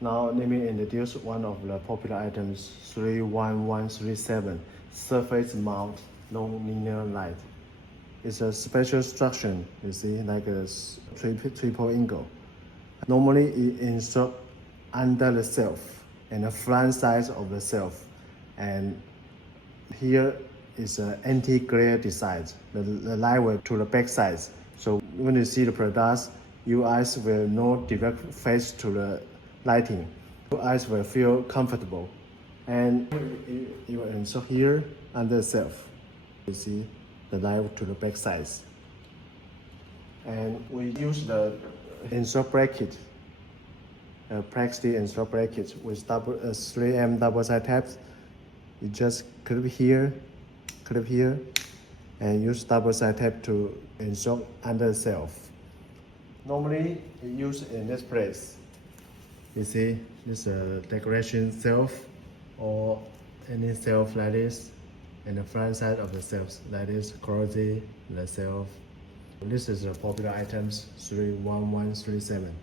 Now let me introduce one of the popular items, 31137 surface mount non-linear light. It's a special structure, you see, like a triple angle. Normally it installed under the shelf and the front side of the shelf. And here is an anti-glare design. The light will to the back side. So when you see the products, your eyes will not direct face to the lighting. Your eyes will feel comfortable. And you will install here under the shelf. You see the light to the back side. And we use the install bracket, plastic install bracket with 3M double-side tabs. You just clip here, and use double-side tab to install under the shelf. Normally, you use in this place. You see, this decoration shelf or any shelf like this, and the front side of the shelves like this, closing the shelf. This is the popular items 31137.